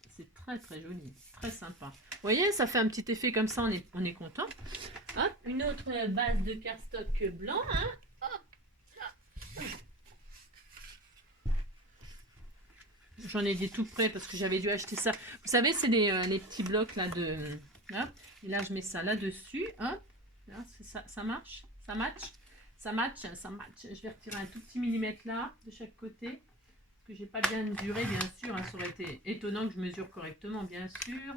C'est très très joli, très sympa. Vous voyez, ça fait un petit effet comme ça, on est content. Hop, une autre base de cardstock blanc. Hein. Hop, j'en ai des tout prêts parce que j'avais dû acheter ça. Vous savez, c'est les petits blocs là de... Hop. Et là, je mets ça là-dessus. Hop. Là, ça marche. Ça match. Ça match. Ça match. Je vais retirer un tout petit millimètre là, de chaque côté. Parce que j'ai pas bien mesuré, bien sûr. Hein. Ça aurait été étonnant que je mesure correctement, bien sûr.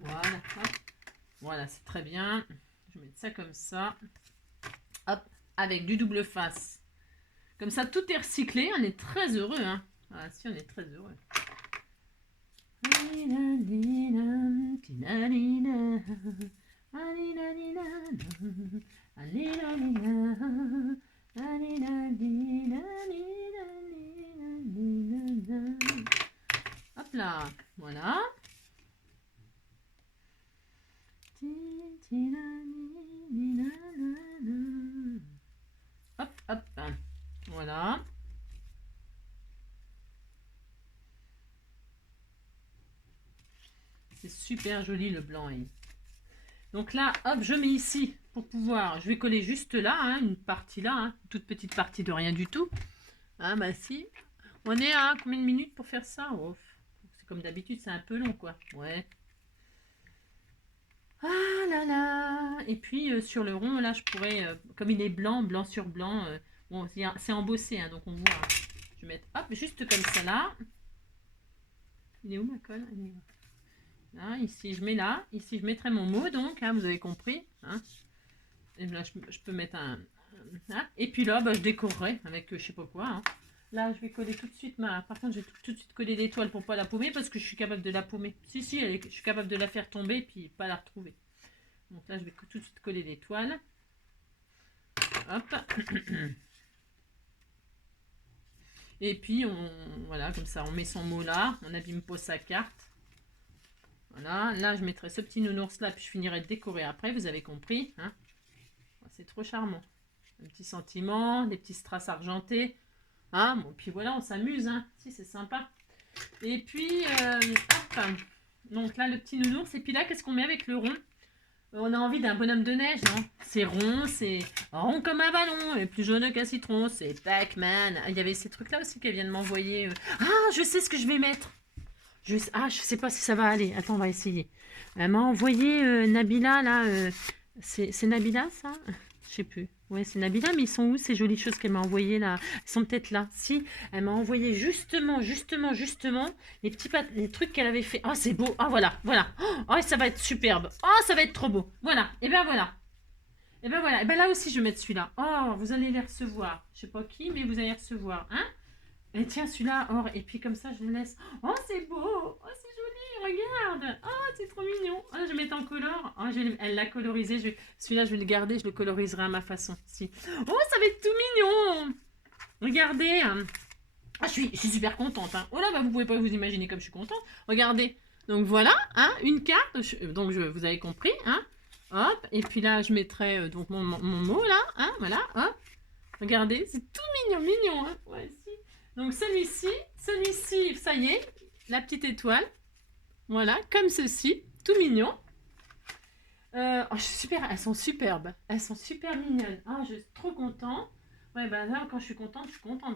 Voilà. Hop. Voilà, c'est très bien. Je vais mettre ça comme ça. Hop. Avec du double face. Comme ça, tout est recyclé. On est très heureux. Hein. Ah, si, on est très heureux. Hop là. Voilà. Hop, hop. Voilà. C'est super joli le blanc. Hein. Donc là, hop, je mets ici pour pouvoir... Je vais coller juste là, hein, une partie là, hein, une toute petite partie de rien du tout. Ah bah si. On est à combien de minutes pour faire ça? Oh, c'est comme d'habitude, c'est un peu long quoi. Ouais. Ah là là. Et puis sur le rond, là, je pourrais... comme il est blanc, blanc sur blanc... bon, c'est embossé, hein, donc on voit. Je vais mettre, hop, juste comme ça là. Il est où ma colle? Là, ici, je mets là. Ici, je mettrai mon mot, donc, hein, vous avez compris. Hein. Et là, je peux mettre un... Hein. Et puis là, bah, je décorerai avec je sais pas quoi. Hein. Là, je vais coller tout de suite ma... Par contre, je vais tout de suite coller l'étoile pour pas la paumer parce que je suis capable de la paumer. Si, je suis capable de la faire tomber puis pas la retrouver. Donc là, je vais tout de suite coller l'étoile. Hop. Et puis, voilà, comme ça, on met son mot là. On n'abîme pas sa carte. Voilà, là je mettrai ce petit nounours là, puis je finirai de décorer après, vous avez compris. Hein, c'est trop charmant. Un petit sentiment, des petits strass argentés. Hein, bon, puis voilà, on s'amuse. Hein. Si, c'est sympa. Et puis, hop. Donc là, le petit nounours. Et puis là, qu'est-ce qu'on met avec le rond? On a envie d'un bonhomme de neige, non? C'est rond comme un ballon, et plus jaune qu'un citron. C'est Pac-Man. Il y avait ces trucs-là aussi qu'elle vient de m'envoyer. Ah, je sais ce que je vais mettre. Je sais pas si ça va aller. Attends, on va essayer. Elle m'a envoyé Nabila, là. C'est Nabila, ça? Je sais plus. Ouais, c'est Nabila, mais ils sont où ces jolies choses qu'elle m'a envoyées, là? Ils sont peut-être là. Si, elle m'a envoyé justement, les trucs qu'elle avait fait. Oh, c'est beau. Ah, voilà, voilà. Oh, ça va être superbe. Oh, ça va être trop beau. Voilà. Et ben voilà. Et ben voilà. Et ben là aussi, je vais mettre celui-là. Oh, vous allez les recevoir. Je sais pas qui, mais vous allez les recevoir. Hein? Et tiens, celui-là, or, et puis comme ça, je le laisse. Oh, c'est beau! Oh, c'est joli! Regarde! Oh, c'est trop mignon! Oh, je vais mettre en color. Oh, elle l'a colorisé. Celui-là, je vais le garder. Je le coloriserai à ma façon. Si. Oh, ça va être tout mignon! Regardez! Ah, je suis super contente. Hein. Oh là, bah, vous pouvez pas vous imaginer comme je suis contente. Regardez. Donc voilà, hein, une carte. Vous avez compris. Hein. Hop. Et puis là, je mettrai donc mon mot là. Hein, voilà. Hop. Regardez, c'est tout mignon. Hein. Ouais, si. Donc celui-ci, ça y est, la petite étoile. Voilà, comme ceci, tout mignon. Oh, super, elles sont superbes. Elles sont super mignonnes. Ah, je suis trop contente. Ouais, bah là, quand je suis contente,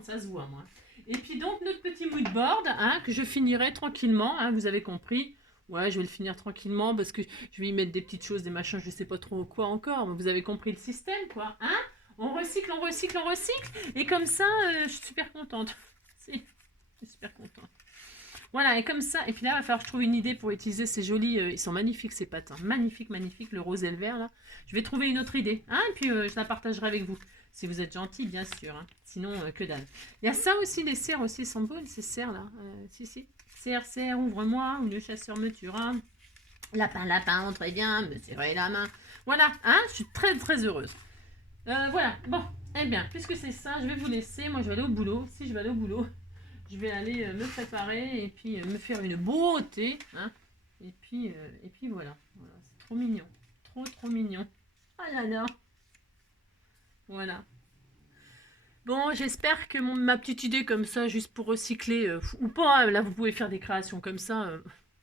ça se voit, moi. Et puis donc, notre petit mood board, hein, que je finirai tranquillement, hein, vous avez compris. Ouais, je vais le finir tranquillement parce que je vais y mettre des petites choses, des machins, je sais pas trop quoi encore. Mais vous avez compris le système, quoi. Hein? On recycle, on recycle, on recycle. Et comme ça, je suis super contente. Si, je suis super contente. Voilà, et comme ça, et puis là, il va falloir que je trouve une idée pour utiliser ces jolis. Ils sont magnifiques ces pâtes. Hein. Magnifiques, magnifiques, le rose et le vert là. Je vais trouver une autre idée. Hein, et puis je la partagerai avec vous. Si vous êtes gentil, bien sûr. Hein. Sinon, que dalle. Il y a ça aussi, les cerfs aussi, sont beaux, ces cerfs là. Si, si. Cerf, cerf, ouvre-moi, ou le chasseur me tuera. Lapin, lapin, entrez bien, me serrez la main. Voilà, hein, je suis très très heureuse. Voilà, bon, eh bien, puisque c'est ça, je vais vous laisser. Moi, je vais aller au boulot. Si je vais aller au boulot, je vais aller me préparer et puis me faire une beauté. Hein, et puis voilà. Voilà, c'est trop mignon. Trop, trop mignon. Ah là là. Voilà. Bon, j'espère que ma petite idée comme ça, juste pour recycler, ou pas, hein, là vous pouvez faire des créations comme ça,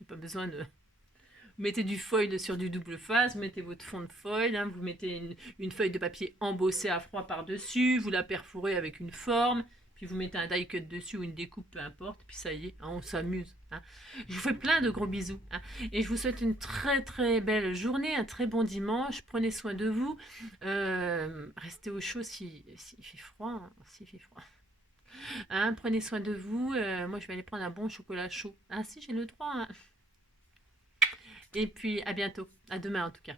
pas besoin de... Vous mettez du foil sur du double face, vous mettez votre fond de foil, hein, vous mettez une feuille de papier embossée à froid par-dessus, vous la perforez avec une forme, puis vous mettez un die cut dessus ou une découpe, peu importe, puis ça y est, hein, on s'amuse. Hein. Je vous fais plein de gros bisous, hein, et je vous souhaite une très très belle journée, un très bon dimanche, prenez soin de vous, restez au chaud s'il fait froid, hein, s'il fait froid. Hein, prenez soin de vous, moi je vais aller prendre un bon chocolat chaud. Ah si, j'ai le droit. Hein. Et puis à bientôt, à demain en tout cas.